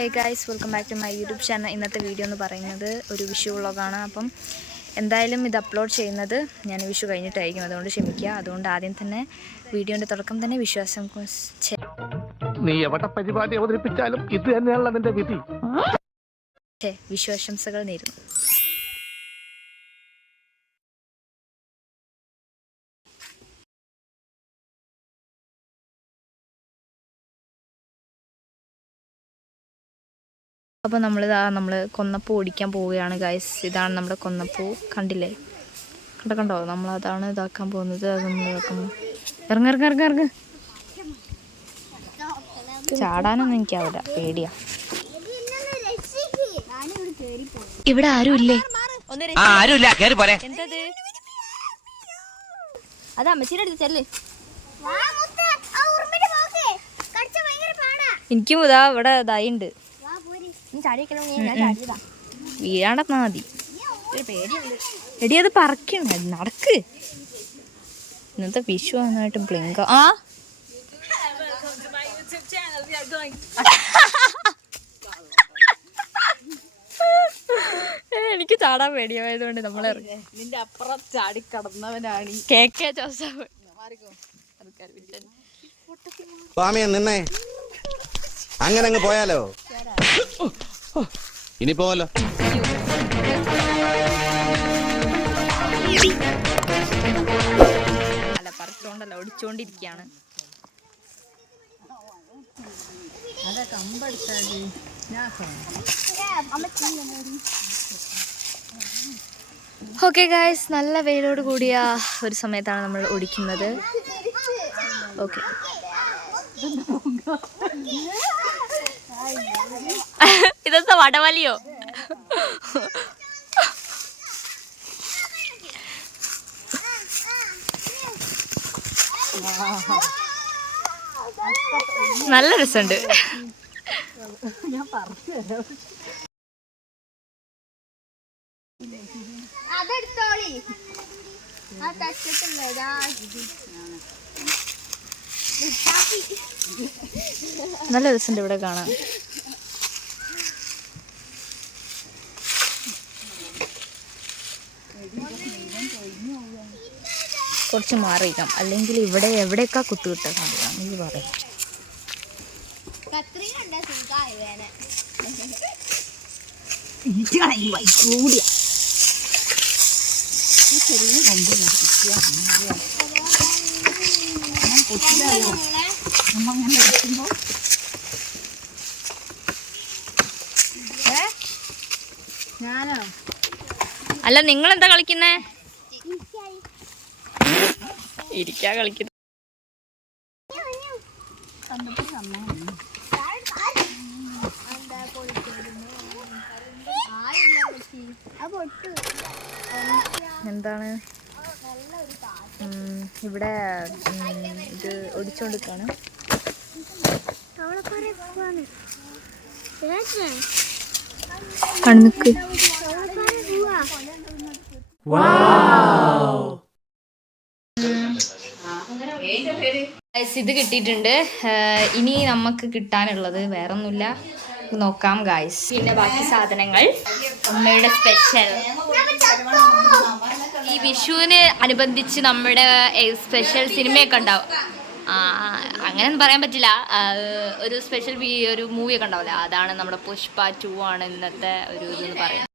Hey guys, welcome back to my YouTube channel. ഇന്നത്തെ video എന്ന് പറയുന്നത് ഒരു വിഷു വ്ളോഗാണ്. അപ്പം എന്തായാലും ഇത് അപ്ലോഡ് ചെയ്യുന്നത് ഞാൻ വിഷു കഴിഞ്ഞിട്ടായിരിക്കും, അതുകൊണ്ട് ക്ഷമിക്കുക. അതുകൊണ്ട് ആദ്യം തന്നെ വീഡിയോൻ്റെ തുടക്കം തന്നെ വിശ്വാസംസകൾ നേരുന്നു. അപ്പോൾ നമ്മൾ കൊന്നപ്പൂ ഓടിക്കാൻ പോവുകയാണ് ഗൈസ്. ഇതാണ് നമ്മുടെ കൊന്നപ്പൂ, കണ്ടില്ലേ? കണ്ടോ? നമ്മളതാണ് ഇതാക്കാൻ പോകുന്നത്. അത് നമ്മൾ ഇറങ്ങ ചാടാനൊന്നും എനിക്കാവില്ല, പേടിയാ. ഇവിടെ ആരുമില്ലേ? എന്തത്? അത് അമ്മച്ചീടെ അടുത്ത് ചെല്ല്. എനിക്കും ഇതാ ഇവിടെ ഇതായിണ്ട്. വീഴാണ്ടെന്നാ മതി. എടി അത് പറക്കണ നടക്ക്. ഇന്നത്തെ വിഷു നന്നായിട്ട് ബ്ലിങ്ക. എനിക്ക് ചാടാൻ പേടിയായതുകൊണ്ട് നമ്മളിറങ്ങി. നിന്റെ അപ്പുറം ചാടി കടന്നവനാണ് KK ജോസഫ്. സ്വാമിയെ നിന്നെ അങ്ങനെ അങ്ങ് പോയാലോ? ഇനി പോവല്ലോ. അല്ല, പറിച്ചോണ്ടല്ല, ഒടിച്ചോണ്ടിരിക്കാണ്. ഓക്കെ ഗായ്സ്, നല്ല വെയിലോട് കൂടിയ ഒരു സമയത്താണ് നമ്മൾ ഒടിക്കുന്നത്. ഓക്കെ, ഇതെന്താ വടവലിയോ? നല്ല രസമുണ്ട്. നല്ല രസമുണ്ട് ഇവിടെ കാണാൻ. കുറച്ച് മാറിയിക്കാം, അല്ലെങ്കിൽ ഇവിടെ എവിടെയൊക്കെ കുത്തുകിട്ടാൻ നീ പറയാം. ഞാനോ? അല്ല, നിങ്ങളെന്താ കളിക്കുന്നേ? ഇരിക്കാ കളിക്കുന്നത്. എന്താണ് ഇവിടെ ഇത് ഒടിച്ചോണ്ടിരിക്കാണ്. കണ്ണുക്ക് ഇത് കിട്ടിയിട്ടുണ്ട്. ഇനി നമുക്ക് കിട്ടാനുള്ളത് വേറൊന്നുമില്ല, നോക്കാം ഗായ്സ്. പിന്നെ ബാക്കി സാധനങ്ങൾ അമ്മയുടെ സ്പെഷ്യൽ. ഈ വിഷുവിന് അനുബന്ധിച്ച് നമ്മുടെ സ്പെഷ്യൽ സിനിമയൊക്കെ ഉണ്ടാവും. അങ്ങനെയൊന്നും പറയാൻ പറ്റില്ല. ഒരു സ്പെഷ്യൽ ഒരു മൂവിയൊക്കെ ഉണ്ടാവില്ല, അതാണ് നമ്മുടെ പുഷ്പ 2 ആണ് ഇന്നത്തെ ഒരു ഇതെന്ന് പറയാം.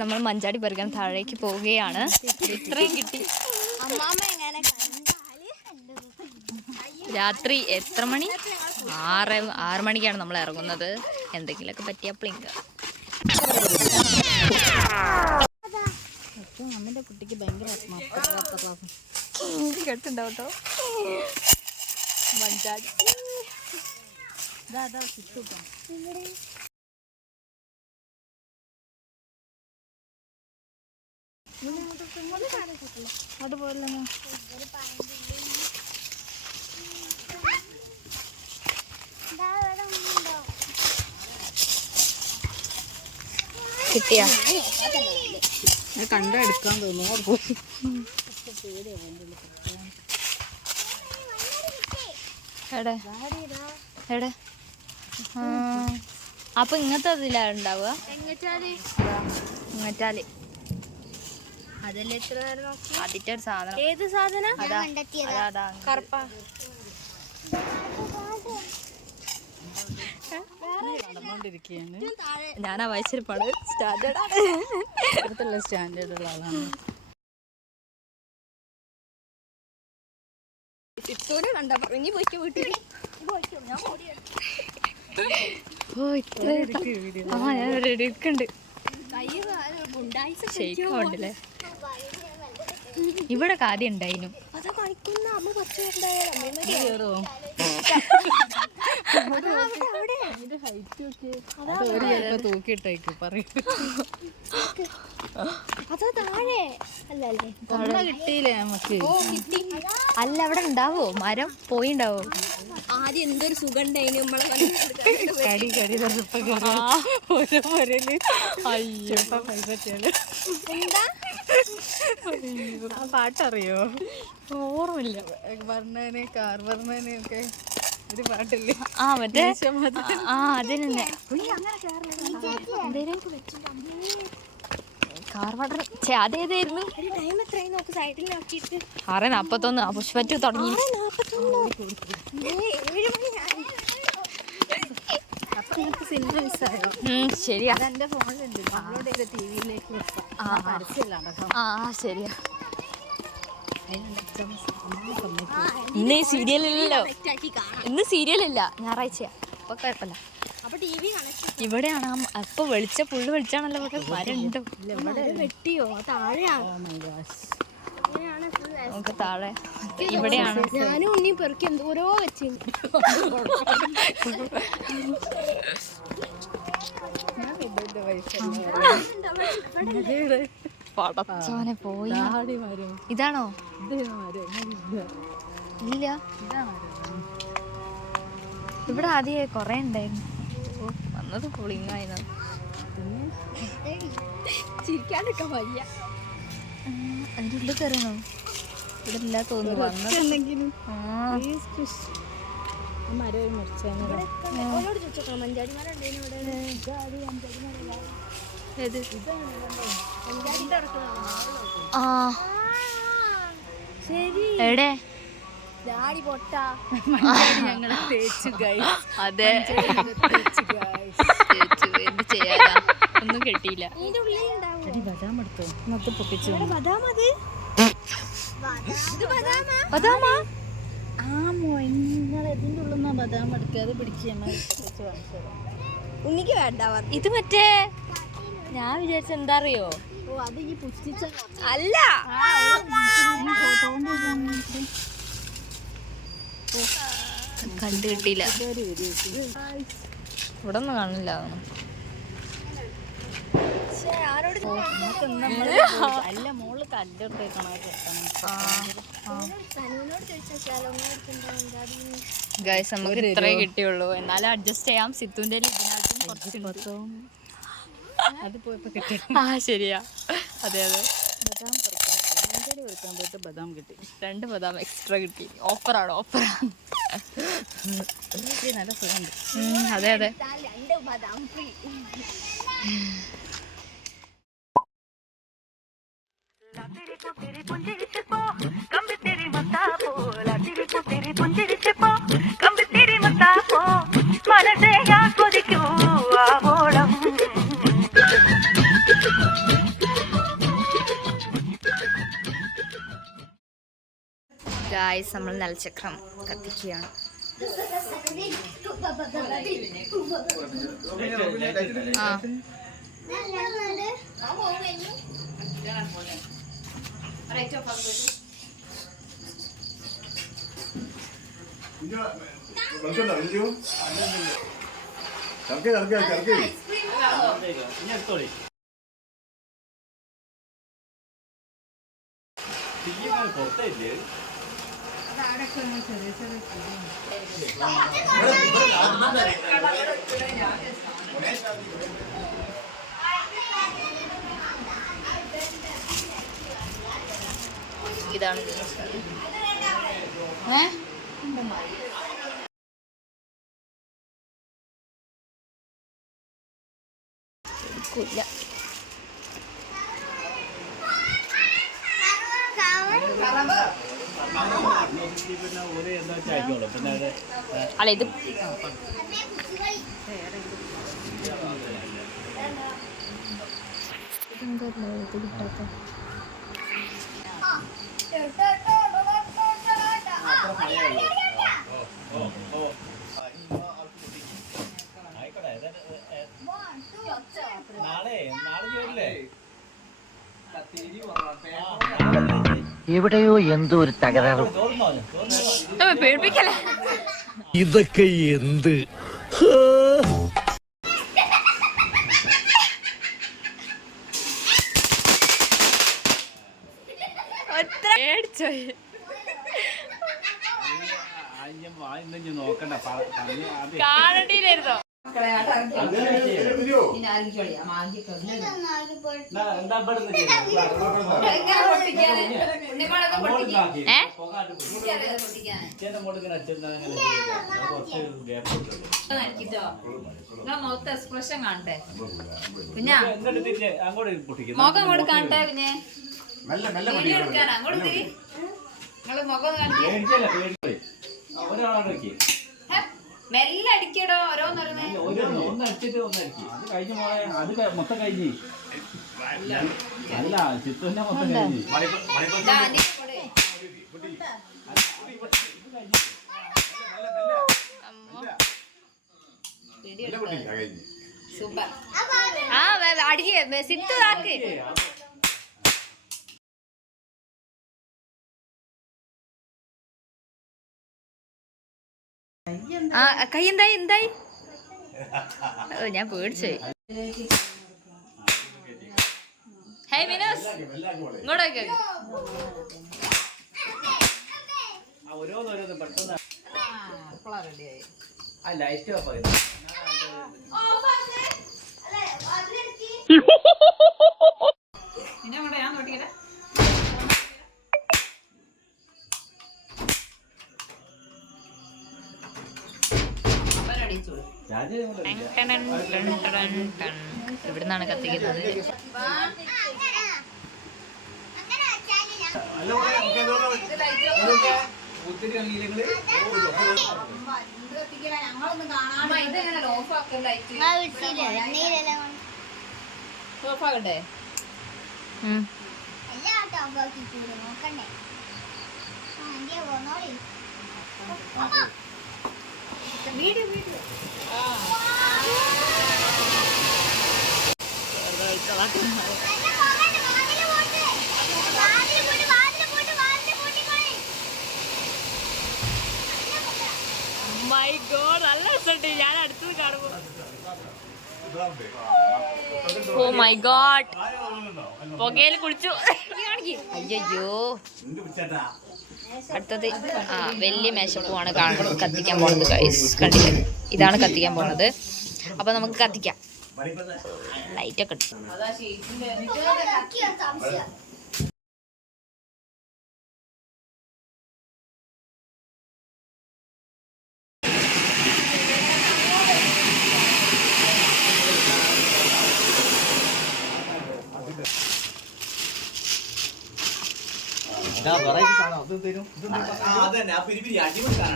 നമ്മൾ മഞ്ചാടി പറിക്കാൻ താഴേക്ക് പോവുകയാണ്. ഇത്രയും കിട്ടി. രാത്രി എത്ര മണി? 6 മണിക്കാണ് നമ്മൾ ഇറങ്ങുന്നത്. എന്തെങ്കിലുമൊക്കെ പറ്റിയ പ്ലിങ്ക. അമ്മന്റെ കുട്ടിക്ക് ഭയങ്കര കേട്ടുണ്ടാവും കേട്ടോ. മഞ്ചാടി കിട്ടിയാ? കണ്ടെടുക്കാൻ തോന്നുന്നു. എടെ എടെ അപ്പൊ ഇങ്ങനത്തെ ഇതിലാ ഉണ്ടാവുക ഇങ്ങറ്റാല് അതല്ലേ എത്ര നേരം നോക്കി അതിന്റെ ഒരു സാധനം ഏത് സാധനം അതാ അതാ കറുപ്പ നടന്നുകൊണ്ടിരിക്കുകയാണ്. ഞാനാ വായിച്ചിരിപ്പാണ് സ്റ്റാൻഡേർഡ് അടുത്തുള്ള സ്റ്റാൻഡേർഡുള്ള ആളാണ്. കണ്ടാ പറഞ്ഞു പോയിക്കോ വീട്ടിൽ ഓ ഇത്ര ഞാൻ റെഡി എടുക്കണ്ട് ഷെയ്ക്കോണ്ടല്ലേ ഇവിടെ ആദ്യം ഉണ്ടായിരുന്നു അതാ കളിക്കുന്ന അമ്മ കുറച്ച് തൂക്കിയിട്ടേക്ക് പറയും. അതാ താഴെ അല്ലല്ലേ കിട്ടിയില്ലേ നമുക്ക്? അല്ല അവിടെ ഉണ്ടാവോ മരം പോയിണ്ടാവോ ആദ്യം എന്തൊരു സുഖം ഉണ്ടായിരുന്നു നമ്മളെ കടി കടി ഓരോ പൊരല് അയ്യോ പൈസല് എന്താ ആ പാട്ടറിയോ? ഓർമ്മയില്ല. വർണ്ണനെ കാർ വർണ്ണനെ ഒക്കെ ഒരു പാട്ടില്ലേ? ആ മറ്റേ ആ അതിനെ കാർ വാട്ടർ അതേതായിരുന്നു ടൈം എത്രയും നോക്ക് സൈഡിൽ നോക്കിയിട്ട് 6:41 പുഷ്പറ്റു തുടങ്ങി സിനിമ മിസ്സായോ? ശരിയാ അതെന്റെ ഫോണിലുണ്ട്. ഡൗൺലോഡ് ചെയ്ത ടി വിയിലേക്ക് ആ ശരിയാ ഇന്ന് സീരിയലില്ലല്ലോ ഇന്ന് സീരിയലില്ല ഞായറാഴ്ചയാ അപ്പൊ കുഴപ്പമില്ല അപ്പൊ ടി വി കണക്ട് ഇവിടെയാണ് അപ്പൊ പുള്ളി വെളിച്ചാണല്ലോ ഇവിടെ മരം ഉണ്ടോ വെട്ടിയോ താഴെയാ നമുക്ക് താഴെ ഇവിടെയാണ് ഞാനും ഉണ്ണി പെറുക്കി എന്തോരോ വെച്ചു പടച്ചോനെ പോയി ഇതാണോ ഇല്ല ഇവിടെ ആദ്യമേ കൊറേ ഉണ്ടായിരുന്നു വന്നത് പുളിങ്ങായിരുന്നു ചിരിക്കാനൊക്കെ വയ്യ അതിൻ്റെ ഉള്ളിൽ കയറണോ ഇവിടെ ഇല്ല തോന്നുന്നു വന്നത് മരം മുറിച്ചാണ്. മഞ്ചാടി മരം ഏത് ആ ശരി എവിടെ ഡാഡി പൊട്ട ഞങ്ങള് തേച്ചു അതെ എന്ത് ചെയ്യാനാ ഒന്നും കിട്ടിയില്ല ഇതിന്റെ ഉള്ളിലുണ്ടാവും ബദാം എടുത്തോ എന്നിട്ട് പൊട്ടിച്ചു. ബദാം അത് ഇത് ബദാമാ അതാമാ ആ നിങ്ങൾ ഇതിൻ്റെ ഉള്ളിൽ നിന്നാ ബദാം എടുക്കാതെ പിടിക്കുകയാണ്. ഉണ്ണിക്ക് വേണ്ട ഇത് മറ്റേ ഞാൻ വിചാരിച്ച എന്താ അറിയോ ഓ അത് ഈ പുഷ്ടിച്ച അല്ല കണ്ടു കിട്ടിയില്ല ഇവിടെ ഒന്നും കാണില്ല അല്ല മോള് കല്ലെടുത്തേക്കണം ഗൈസ് നമുക്ക് ഇത്രേ കിട്ടിയുള്ളൂ എന്നാലും അഡ്ജസ്റ്റ് ചെയ്യാം സിത്തുവിന്റെ ഇതിനകത്തും അത് പോയപ്പോ കിട്ടി. ആ ശരിയാ അതെ അതെ ബദാം പറിക്കാൻ പോയിട്ട് ബദാം കിട്ടി. 2 ബദാം എക്സ്ട്രാ കിട്ടി ഓഫറാണ് ഓഫർ നല്ല സുഖമുണ്ട്. അതെ അതെ രണ്ട് ബദാം ഫ്രീ ഗായ്സ് നമ്മൾ നിലച്ചക്രം കത്തിക്കുകയാണ് ആ ഇതാണ് എടുക്കൂല. അല്ല ഇത് എവിടെയോ എന്തോ ഒരു തകരാറ്. പേടിപ്പിക്കല്ലേ. ഇതൊക്കെ എന്ത് കാണണ്ടിയില്ലായിരുന്നോ? മൗത്ത് എക്സ്പ്രഷൻ കാണട്ടെ പിന്നെ മുഖം അങ്ങോട്ട് കാണട്ടെ പിന്നെ എടുക്കാൻ അങ്ങോട്ട് തിരി നിങ്ങള് മുഖം കാണിക്കേ മെല്ലെ അടിക്കടോ ഓരോന്നോരോന്ന് സൂപ്പർ. ആ അടിക്ക് സിത്താക്ക്. ആ കൈ എന്തായി എന്തായി? ഞാൻ പേടിച്ചേ. ഹേയ് മിനോസ് ഇങ്ങോട്ടേക്ക്. പിന്നെ അങ്ങോട്ട് ഞാൻ നോട്ടിക്കട്ടെ. ഇവിടുന്നാണ് കത്തിക്കുന്നത്. ഇതെങ്ങനെ ഓഫ് ആക്കണ്ട ഓഫ് ആക്കട്ടെ. മൈ ഗോഡ് നല്ല രസമുണ്ട്. ഞാൻ അടുത്തത് കാണുമ്പോൾ ഓ മൈ ഗോഡ് പുകയിൽ കുളിച്ചു. അയ്യോ അടുത്തത് ആ വലിയ മേശപ്പൂവാണ് കത്തിക്കാൻ പോണത് ഗൈസ്. കണ്ടില്ലേ ഇതാണ് കത്തിക്കാൻ പോണത്. അപ്പൊ നമുക്ക് കത്തിക്കാം. ലൈറ്റൊക്കെ ഇട്ടു.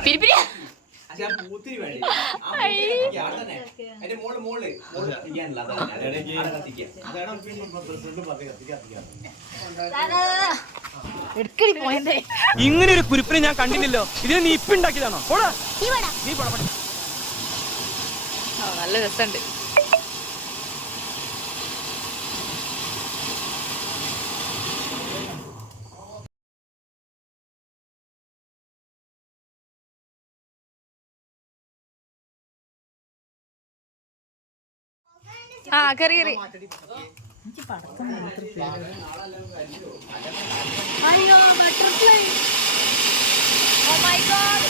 പിരിപ്പിരി ഇങ്ങനെ ഒരു കുരിപ്പിനെ ഞാൻ കണ്ടില്ലല്ലോ. ഇതിനെ നീ ഇപ്പൊ ഉണ്ടാക്കിയതാണോ? നല്ല രസമുണ്ട്. ആ കറി കറി. അയ്യോ ബട്ടർഫ്ലൈ. ഓ മൈ ഗോഡ്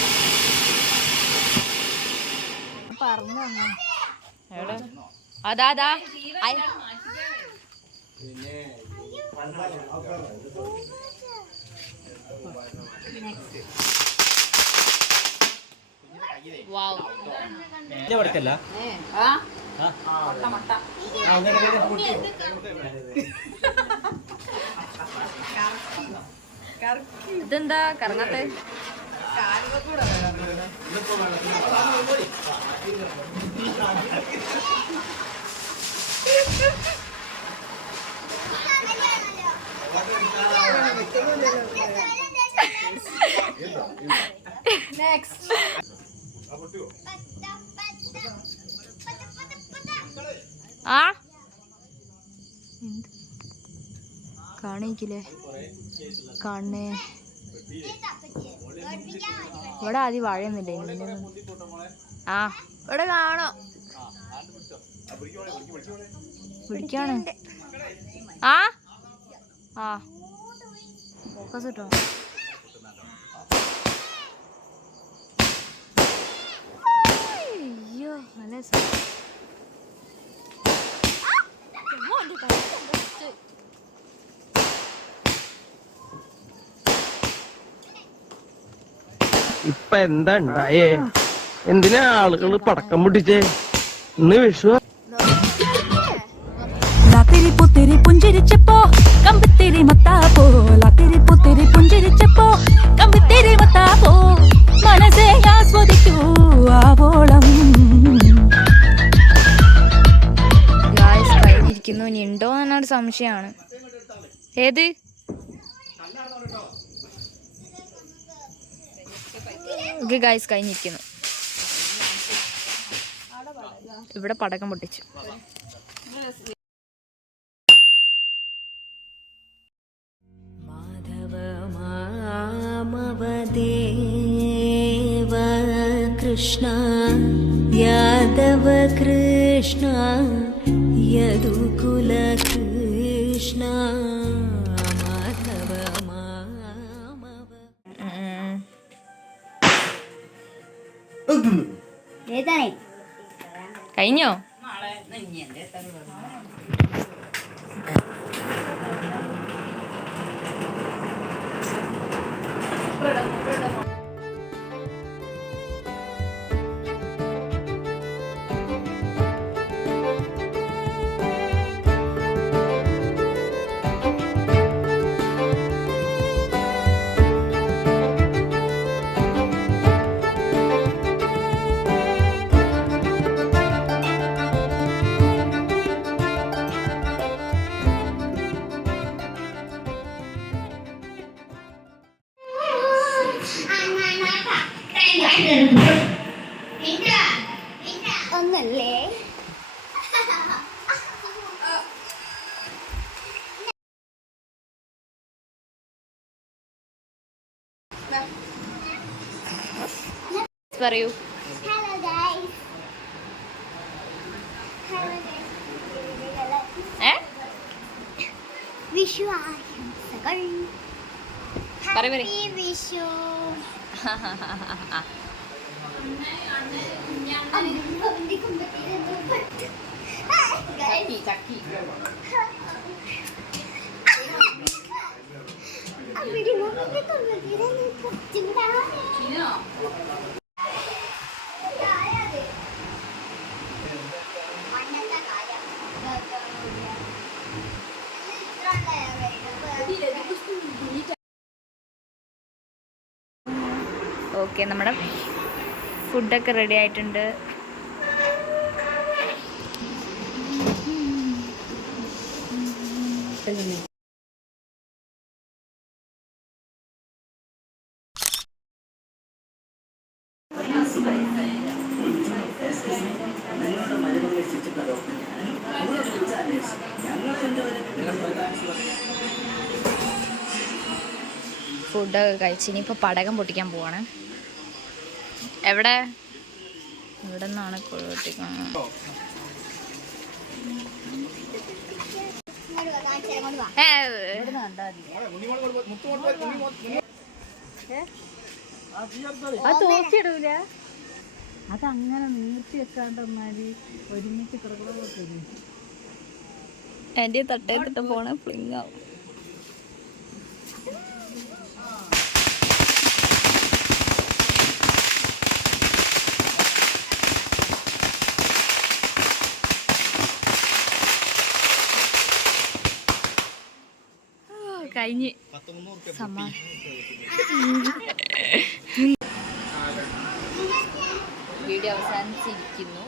പറഞ്ഞു വന്നു. അതാ അതാ വാവ്. ഇതെന്താ കറങ്ങാത്തെ? ആ കാണിക്കില്ലേ? കാണേ ഇവിടെ ആദ്യം വാഴയൊന്നുമില്ല. ആ ഇവിടെ കാണോ പിടിക്കാണ്. ആ ആ ഫോക്കസ് കിട്ടോ? അയ്യോ നല്ല ഇപ്പൊ എന്താ ഉണ്ടായേ? എന്തിനാ ആളുകള് പടക്കം പൊട്ടിച്ചേ? ഇന്ന് വിഷു. ലാത്തിരി പുത്തിരി പുഞ്ചിരിച്ചപ്പോ കമ്പിത്തിരി മത്താപ്പോ, ലാത്തിരി പുത്തിരി പുഞ്ചിരിച്ചപ്പോ കമ്പിത്തിരി മത്താപ്പോ, മനസ്സേ ആസ്വദിക്കൂ ആവോളം. കഴിഞ്ഞിരിക്കുന്നു. ഇനി ഉണ്ടോ എന്നൊരു സംശയമാണ്. ഏത് ഓക്കെ ഗായ്സ് കഴിഞ്ഞിരിക്കുന്നു. ഇവിടെ പടക്കം പൊട്ടിച്ചു. മാധവ കൃഷ്ണ യാദവ കൃഷ്ണ യദുകുല കൃഷ്ണ മാധവ കഴിഞ്ഞോ? ഒന്നല്ലേ പറയൂ. Hello guys. വിഷു ആശംസകൾ. പറയ്. ഹാപ്പി വിഷു. ഓക്കെ, നമ്മുടെ ഫുഡൊക്കെ റെഡി ആയിട്ടുണ്ട്. ഫുഡൊക്കെ കഴിച്ച് ഇനിയിപ്പോൾ പടകം പൊട്ടിക്കാൻ പോവാണ്. എവിടെ? ഇവിടെ നിന്നാണ് പൊട്ടിക്കുന്നത്. തോക്കിടൂല, അതങ്ങനെ നീർത്തി വെക്കാണ്ടമാര് ഒരുമിച്ച് കിടക്കണം. എൻ്റെ തട്ടേത്തിട്ട് പോണ ഫ്ലിങ് ആവും. കഴിഞ്ഞ് വീഡിയോ അവസാനിച്ചിരിക്കുന്നു.